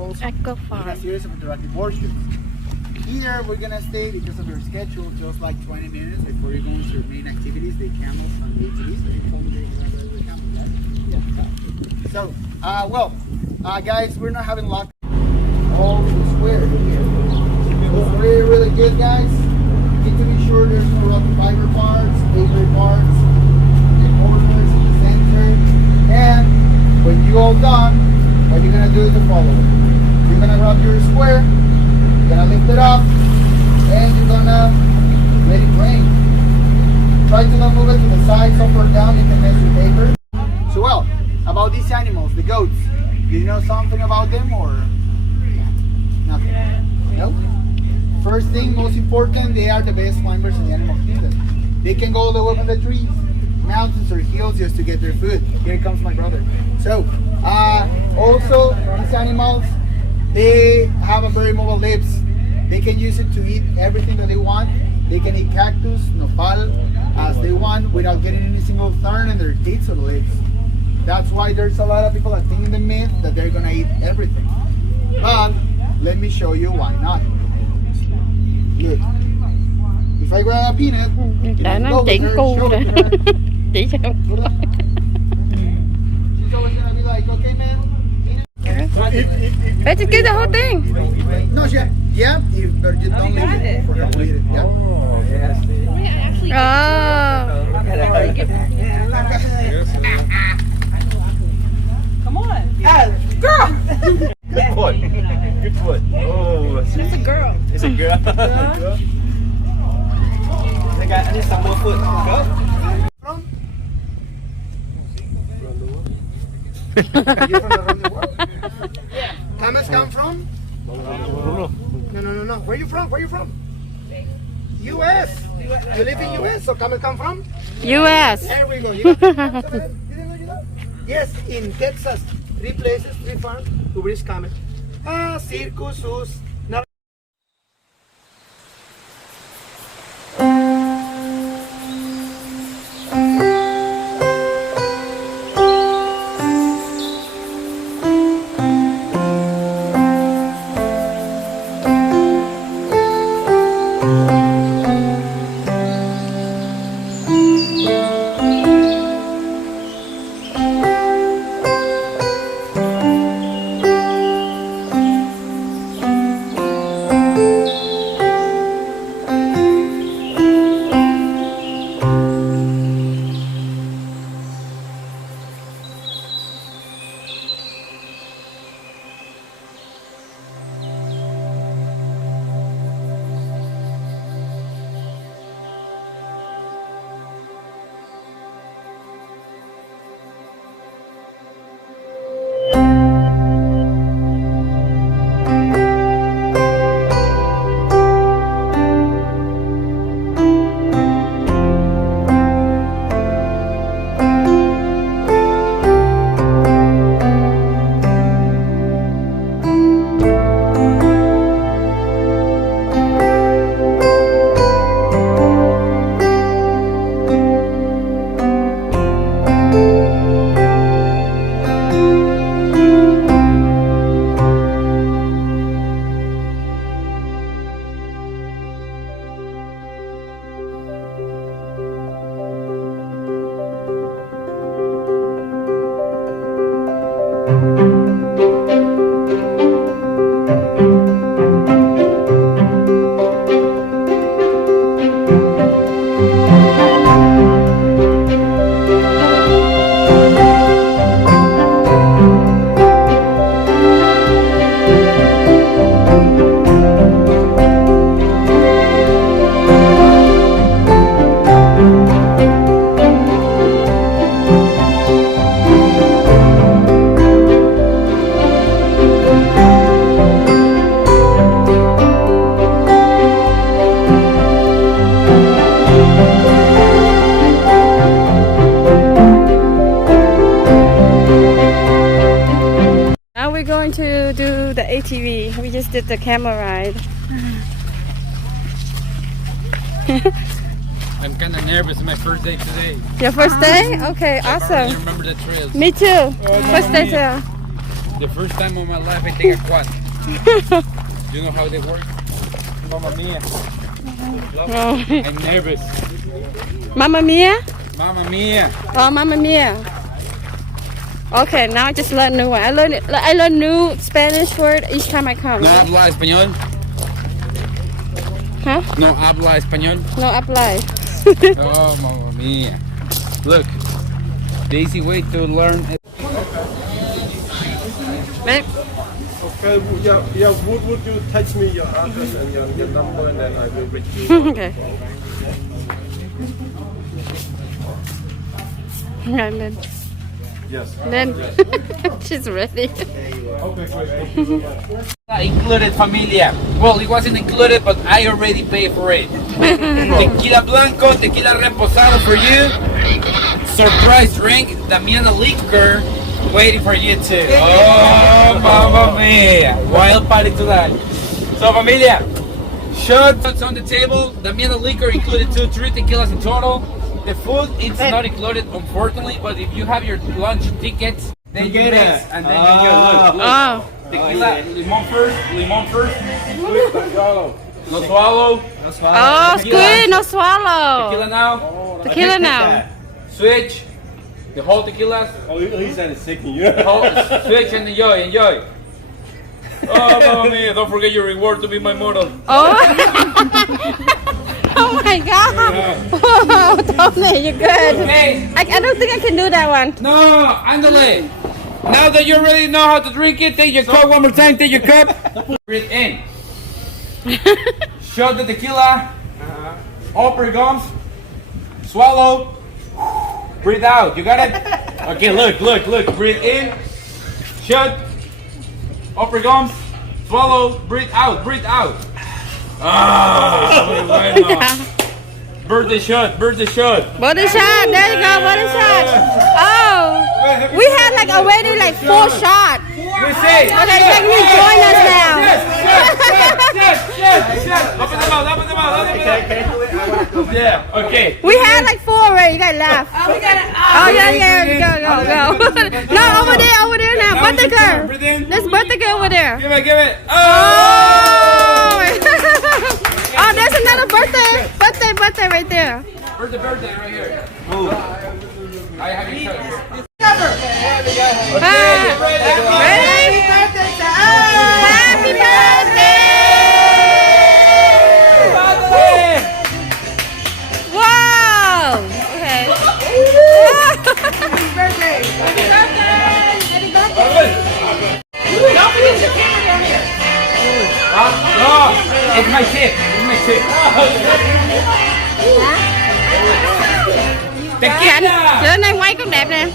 also Echo in a Farm. series of interactive workshops. Here we're gonna stay because of our schedule, just like 20 minutes before you go into your main activities, the camels and the ATVs. So you told me the camels, right? Yeah. So, guys, we're not having luck. All the square here. It's really, really good, guys. You need to be sure there's no rocky fiber parts, paper parts, the corners in the center. And when you're all done, what you're gonna do is the following. You're gonna grab your square, you're gonna lift it up, and you're gonna let it rain. Try to not move it to the sides, up or down, you can mess with paper. So well, about these animals, the goats, do you know something about them or nothing? No? First thing, most important, they are the best climbers in the animal kingdom. They can go all the way from the trees, mountains or hills just to get their food. Here comes my brother. So, also, these animals, they have a very mobile lips. They can use it to eat everything that they want. They can eat cactus, nopal, as they want without getting any single thorn in their teeth or lips. That's why there's a lot of people that think in the myth that they're gonna eat everything. But let me show you why not. Look, if I grab a peanut, Đã and I nói go with chỉ her, cu show rồi. it to her, Chỉ cho she's always gonna be like, okay, man. Let's just get the whole thing. No, but you don't leave it for her to eat it. Yeah. Oh, yes. Oh. Come on. Girl. Good foot. Good foot. Oh, It's a girl. it's a girl. Girl. I need some more foot. Go. From? You're from around the world? Camels come from? No. Where you from? Where you from? U.S. You live in U.S. So camels come from? US. There we go. You didn't know that? Yes, in Texas, 3 places, 3 farms to raise camels. Circus, zoos. To do the ATV. We just did the camel ride. I'm kind of nervous. It's my first day today. Your first day? Okay, I awesome. remember the trails. Me too. First day too. The first time in my life I take a quad. You know how they work? Mamma mia. Oh. I'm nervous. Mamma mia? Mamma mia. Oh, Mamma mia. Okay, now I just learn new one. I learn new Spanish word each time I come. No habla español. Huh? No habla español. No apply. Oh, mamma mia. Look, the easy way to learn. Babe. Okay, would you text me your address and your number and then I will reach you? Okay. Okay, then. Yes. Then she's ready. Included familia. Well, it wasn't included, but I already paid for it. Tequila blanco, tequila reposado for you. Surprise drink, Damiana liquor, waiting for you too. Oh, mamma mia! Wild party tonight. So, familia, shots on the table. Damiana liquor included 3 tequilas in total. The food it's not included, unfortunately, but if you have your lunch tickets, then you get it, and then you get look. Oh. Tequila, limon first. No swallow. Oh, squid, no swallow. Tequila now. Tequila now. Switch. The whole tequilas. Oh, he said it's sick you. Switch and enjoy. Oh, mamma mia, don't forget your reward to be my model. Oh. Oh my God. Oh, Tony, you're good. Okay. I don't think I can do that one. No, andale. Now that you already know how to drink it, take your cup one more time, take your cup. Breathe in. Shut the tequila. Open your gums. Swallow. Breathe out. You got it? Okay, look. Breathe in. Shut. Open your gums. Swallow. Breathe out. Ah, muy bueno. Birthday shot. Body shot. There you go. Body shot. Oh, we had like already like 4 shots. We say. Okay, can you join us now? Yes. Open the mouth. Yeah. Okay. We had like 4 already. You guys laugh. Oh, we got it. Oh yeah. Go. No, over there now. Birthday girl. Breathe in. There's birthday girl over there. Give it. Oh. Oh, there's another birthday right there. Birthday right here. I have your shirt. Ready? Happy birthday! Wow! Okay. Don't forget your camera down here. No, it's my tip. Lên này quay cũng đẹp nè.